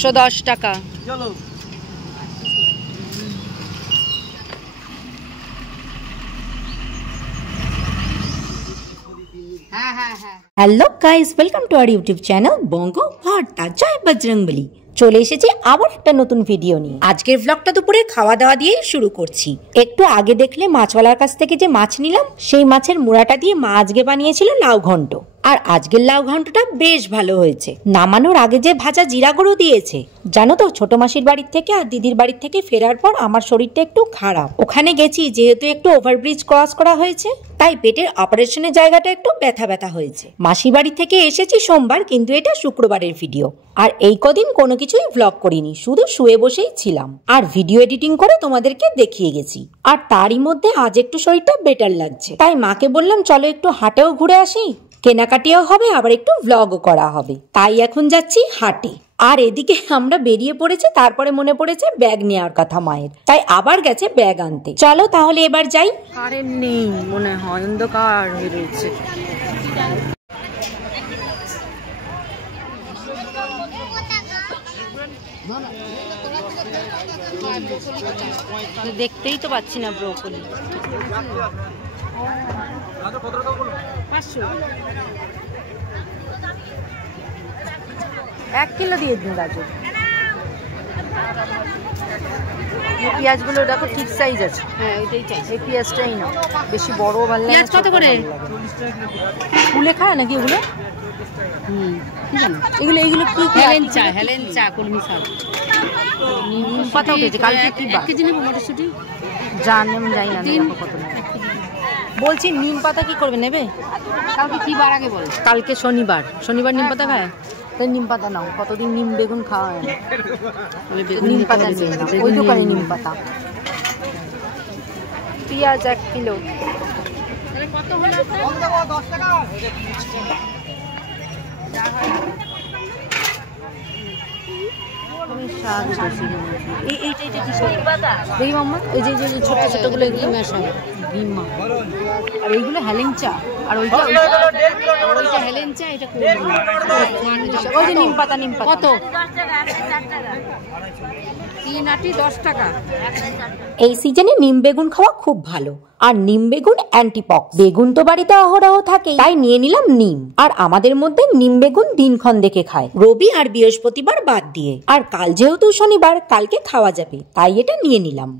110 টাকা। Hello guys, welcome to our YouTube channel Banga Bharta. জয় বজরংবলী। চলে এসেছি আবার একটা নতুন ভিডিও নিয়ে। আজকের ব্লগটা দুপুরে খাওয়া দাওয়া দিয়েই শুরু করছি। একটু আগে দেখলে মাছওয়ালার কাছ থেকে যে মাছ নিলাম, সেই মাছের মুড়াটা দিয়ে মা আজকে বানিয়েছিল লাউ ঘন্ট। আর আজকের লাউ ঘন্টটা বেশ ভালো হয়েছে। নামানোর আগে যে ভাজা জিরা গুঁড়ো দিয়েছে, জানো তো ছোট মাসির বাড়ির থেকে আর দিদির বাড়ির থেকে ফেরার পর আমার শরীরটা একটু খারাপ। ওখানে গেছি, যেহেতু একটু ওভারব্রিজ ক্রস করা হয়েছে, তাই পেটের অপারেশনের জায়গাটা একটু ব্যথা ব্যথা হয়েছে। মাসি বাড়ি থেকে এসেছি সোমবার, কিন্তু এটা শুক্রবারের ভিডিও। আর এই কদিন কোনো কিছুই ভ্লগ করিনি, শুধু শুয়ে বসেই ছিলাম আর ভিডিও এডিটিং করে তোমাদেরকে দেখিয়ে গেছি। আর তারই মধ্যে আজ একটু শরীরটা বেটার লাগছে, তাই মাকে বললাম চলো একটু হাটেও ঘুরে আসি, কেনাকাটিও হবে আবার একটু ভ্লগও করা হবে। তাই এখন যাচ্ছি হাটে। আর এদিকে আমরা বেরিয়ে পড়েছে, তারপরে মনে পড়েছে ব্যাগ নেওয়ার কথা মায়ের, তাই আবার গেছে ব্যাগ আনতে। চলো তাহলে এবার যাই। কারেন্ট নেই মনে হয়, অন্ধকার হয়ে রয়েছে। দেখতেই তো পাচ্ছি না ব্রোকলি। 1 কিলো দিয়ে দিন গাজর। পেঁয়াজগুলো দেখো ঠিক সাইজ আছে। হ্যাঁ এটাই চাই, এই পেঁয়াজটাই না, বেশি বড় ভালো লাগে। পেঁয়াজ কত করে? ফুলে খায় নাকি এগুলো? এগুলো কি হেলেন চা কলমি শাক। নিম পাতা উঠেছে কালকে। কি 1 কেজি নেব মটরশুঁটি? জানি না দেখো কত বলছি। নিম পাতা কি করবে, নেবে? কালকে কি বার আগে বল? কালকে শনিবার নিম পাতা খায়। তাই নিম পাতা নাও, কতদিন নিম বেগুন খাওয়া হয় না। নিম পাতা ওই দোকানে নিম পাতা। পেঁয়াজ 1 কিলো। কত হলো? 10 টাকা। দেখি মাম্মা, এই যে ছোট ছোটগুলো আর এইগুলো হেলেঞ্চা, আর ওইটা হেলেঞ্চা, এটা ওই যে নিম পাতা। কত? 3 আটি 10 টাকা। এই সিজনে নিম বেগুন খাওয়া খুব ভালো। আর নিম বেগুন অ্যান্টিপক্স। বেগুন তো বাড়িতে অহরহ থাকে, তাই নিয়ে নিলাম নিম। আর আমাদের মধ্যে নিম বেগুন দিনক্ষণ দেখে খায়, রবি আর বৃহস্পতিবার বাদ দিয়ে। আর কাল যেহেতু শনিবার, কালকে খাওয়া যাবে, তাই এটা নিয়ে নিলাম।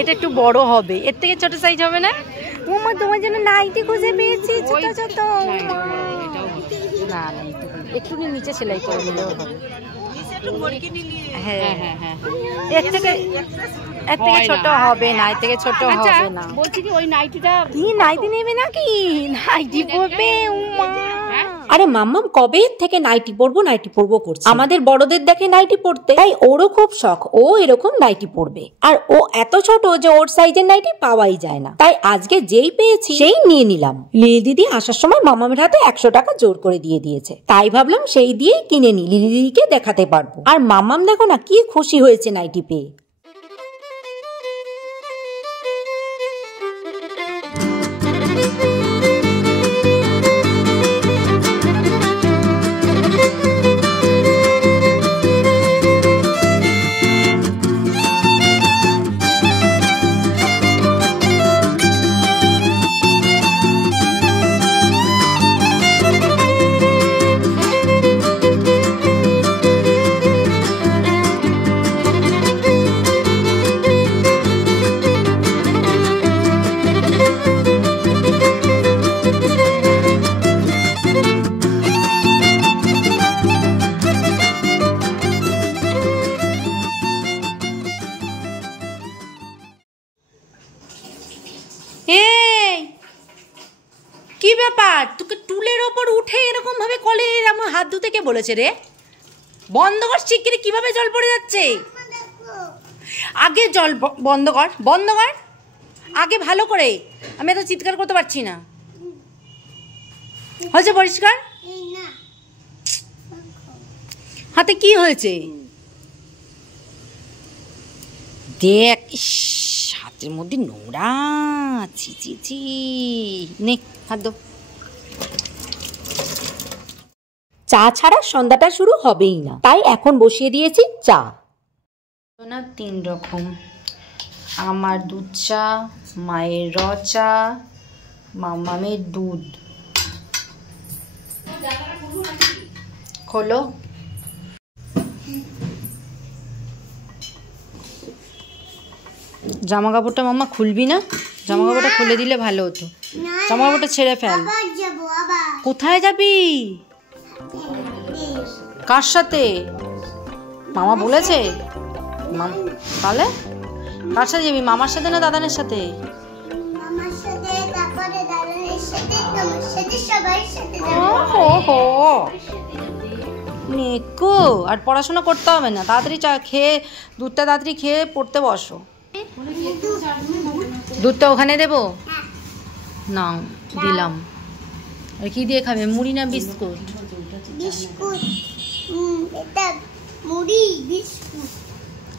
এটা একটু বড় হবে, এর থেকে ছোট সাইজ হবে না? মামা তোমার জন্য নাইটি খুঁজে পেয়েছি, ছোট ছোট। না একটু নিচে সেলাই করে নিলেও হবে। এর থেকে ছোট হবে না, এর থেকে ছোট হবে না। বলছি কি ওই নাইটিটা কি নাইটি নেবে নাকি? নাইটি পরবে? আরে মাম্মাম কবে থেকে নাইটি পরবো করছে। আমাদের বড়দের দেখে নাইটি পরতে, তাই ওরও খুব শখ, ও এরকম নাইটি পরবে। আর ও এত ছোট যে ওর সাইজের নাইটি পাওয়াই যায় না, তাই আজকে যেই পেয়েছি সেই নিয়ে নিলাম। লিলি দিদি আসার সময় মামামের হাতে 100 টাকা জোর করে দিয়ে দিয়েছে, তাই ভাবলাম সেই দিয়েই কিনে নি, লিলি দিদিকে দেখাতে পারবো। আর মাম্মাম দেখো না কি খুশি হয়েছে নাইটি পেয়ে। পরিষ্কার। তোকে টুলের ওপর উঠে এরকম ভাবে কলে আমার হাত ধুতে কে বলেছে রে? বন্ধ কর শিগগিরি, কিভাবে জল পড়ে যাচ্ছে। আগে জল বন্ধ কর, বন্ধ কর আগে ভালো করে। আমি এত চিৎকার করতে পারছি না। হয়েছে পরিষ্কার? হাতে কি হয়েছে দেখ। হাতের মধ্যে নোংরা। ছি ছি ছি। নে হাত দো। চা ছাড়া সন্ধ্যাটা শুরু হবেই না, তাই এখন বসিয়ে দিয়েছি চা। না 3 রকম, আমার দুধ চা, মায়ের র চা, মামামের দুধ। খোলো। জামা কাপড়টা মাম্মা খুলবি না? জামা কাপড়টা খুলে দিলে ভালো হতো। জামা কাপড়টা ছেড়ে ফেল। কোথায় যাবি? কার সাথে? মামা বলেছে? তাহলে কার সাথে যাবি? মামার সাথে না দাদানের সাথে? নেকো আর পড়াশোনা করতে হবে না, তাড়াতাড়ি চা খেয়ে দুধটা তাড়াতাড়ি খেয়ে পড়তে বসো। দুধটা ওখানে দেবো না? দিলাম। আর কি দিয়ে খাবে, মুড়ি না বিস্কুট?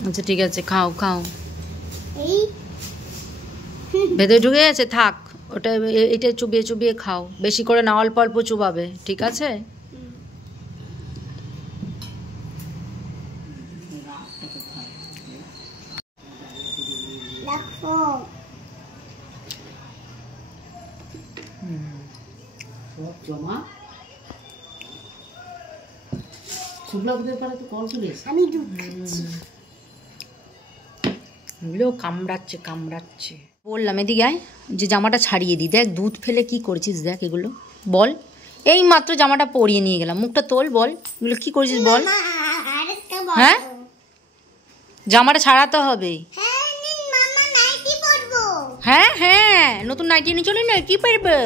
আচ্ছা ঠিক আছে, খাও খাও। ভেতরে ঢুকে গেছে, থাক ওটা। এটা চুবিয়ে চুবিয়ে খাও, বেশি করে না, অল্প অল্প চুবাবে, ঠিক আছে? কামড়াচ্ছে কামড়াচ্ছে। বললাম এদিকে আয়, যে জামাটা ছাড়িয়ে দিই। দেখ দুধ ফেলে কি করেছিস, দেখ এগুলো। বল, এই মাত্র জামাটা পরিয়ে নিয়ে গেলাম, মুখটা তোল, বল এগুলো কি করেছিস বল। হ্যাঁ জামাটা ছাড়াতে হবে। হ্যাঁ হ্যাঁ নতুন নাইটি নিয়ে চলে না, কি পারবে।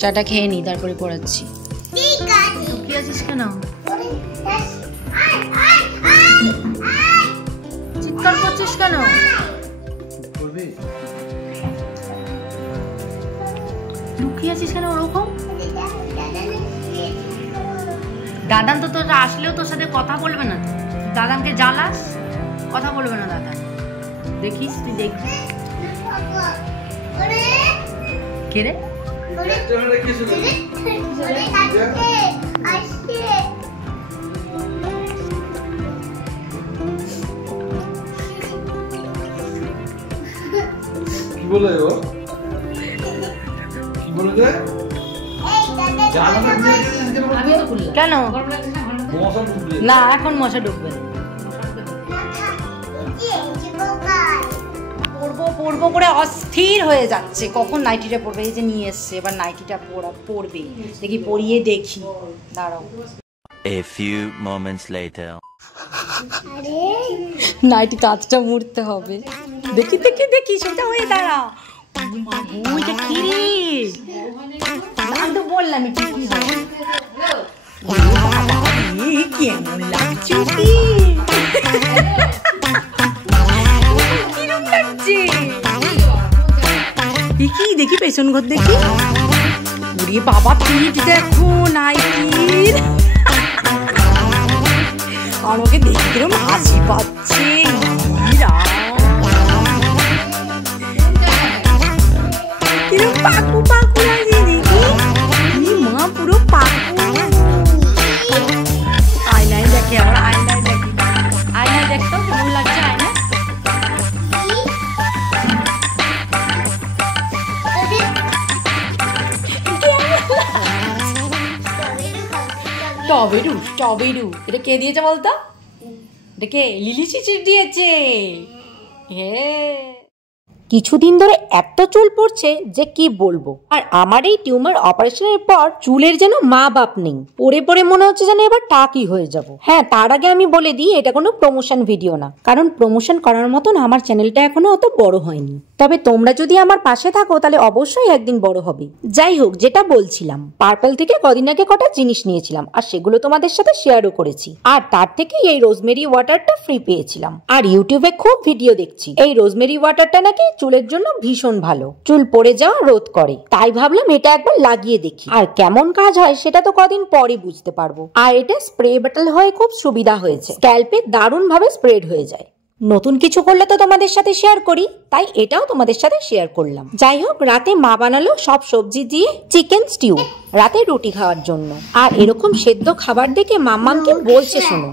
চাটা খেয়ে নি তারপরে পড়াচ্ছি। লুকিয়ে আছিস কেন? চিৎকার করছিস কেন? লুকিয়ে আছিস কেন ওরকম? দাদান তো তোর আসলেও তোর সাথে কথা বলবে না। দাদানকে জ্বালাস, কথা বলবে না দাদা। দেখিস তুই, দেখবি। কে রে? কি বলে ও? কি বলে রে? কেন না এখন মশা ঢুকবে? পড়বো পড়বো করে অস্থির হয়ে যাচ্ছে, কখন নাইটিটা পড়বে। এই যে নিয়ে এসছে, এবার নাইটিটা পড়বে। দেখি পরিয়ে দেখি, দাঁড়াও। A few moments later. Nightie কাঁচটা মুড়তে হবে। দেখি দেখি দেখি, সেটা হয়ে দাঁড়া। ওইটা কি রে? আমি তো বললাম এটা কি হবে। কেমন লাগছে কি? কিরম লাগছে দেখি দেখি, পেছন ঘর দেখি। ওরে বাবা, পিঠ দেখো নাইটির। আর ওকে দেখে কিরম হাসি পাচ্ছে। কিরম পাকু পাকু লাগছে দেখি। মা পুরো পাকু। আয়নায় দেখে, আবার আয়নায় দেখি। আয়নায় দেখতো কেমন লাগছে আয়না। স্ট্রবেরু, স্ট্রবেরু। এটা কে দিয়েছে বলতো? এটা কে? লিলি চিচির দিয়েছে। হ্যাঁ কিছুদিন ধরে এত চুল পড়ছে যে কি বলবো। আর আমার এই টিউমার অপারেশনের পর চুলের যেন মা বাপ নেই, পরে পরে মনে হচ্ছে যেন এবার টাকই হয়ে যাব। হ্যাঁ, তার আগে আমি বলে দিই এটা কোনো প্রমোশন ভিডিও না, কারণ প্রমোশন করার মতন আমার চ্যানেলটা এখনো অত বড় হয়নি। তবে তোমরা যদি আমার পাশে থাকো তাহলে অবশ্যই একদিন বড় হবে। যাই হোক, যেটা বলছিলাম, পার্পল থেকে কদিন আগে কটা জিনিস নিয়েছিলাম আর সেগুলো তোমাদের সাথে শেয়ারও করেছি। আর তার থেকে এই রোজমেরি ওয়াটারটা ফ্রি পেয়েছিলাম। আর ইউটিউবে খুব ভিডিও দেখছি এই রোজমেরি ওয়াটারটা নাকি চুলের জন্য ভীষণ ভালো, চুল পড়ে যাওয়া রোধ করে। তাই ভাবলাম এটা একবার লাগিয়ে দেখি, আর কেমন কাজ হয় সেটা তো কদিন পরে বুঝতে পারবো। আর এটা স্প্রে বটল হয়ে খুব সুবিধা হয়েছে, স্ক্যাল্পে দারুণ ভাবে স্প্রেড হয়ে যায়। নতুন কিছু করলে তো তোমাদের সাথে শেয়ার করি, তাই এটাও তোমাদের সাথে শেয়ার করলাম। যাই হোক, রাতে মা বানালো সব সবজি দিয়ে চিকেন স্টিউ, রাতে রুটি খাওয়ার জন্য। আর এরকম সেদ্ধ খাবার দেখে মাম্মামকে বলছে, শোনো,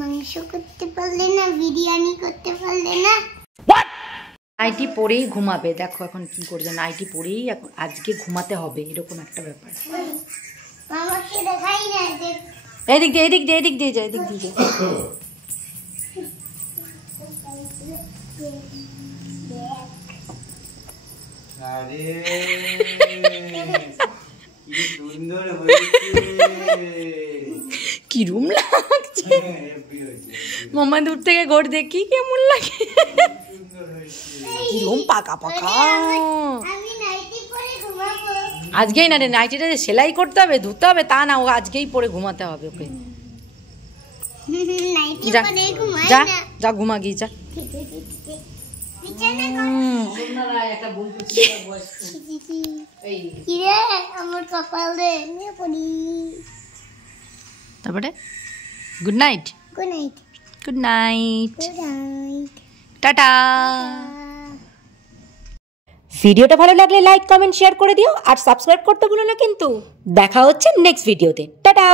মাংস করতে পারলে না, বিরিয়ানি করতে পারলে না। নাইটি পরেই ঘুমাবে। দেখো এখন কি করছে, নাইটি পরেই এখন আজকে ঘুমাতে হবে, এরকম একটা ব্যাপার। আমাকে দেখাই না, এদিক দিয়ে এদিক দিয়ে এদিক দিয়ে যা, এদিক দিয়ে যা। আরে কি সুন্দর হয়েছে, কি রুম লাগছে। মামা দূর থেকে ঘর দেখি কেমন লাগে, কি রুম পাকা পাকা। আমি নাইটি পরে ঘুমাবো। আজকেই না রে, নাইটিটা যে সেলাই করতে হবে, ধুতে হবে তা না, ও আজকেই পরে ঘুমাতে হবে ওকে। নাইটি যা পরে ঘুমাই যা না। যা ঘুমা গিয়ে যা। বিছানা কি রে আমার কপালে নিয়ে পড়ি। তারপরে good night. Good night. Good night, good night, tata. ভিডিওটা ভালো লাগলে লাইক কমেন্ট শেয়ার করে দিও, আর সাবস্ক্রাইব করতে ভুলো না কিন্তু। দেখা হচ্ছে নেক্সট ভিডিওতে। টাটা।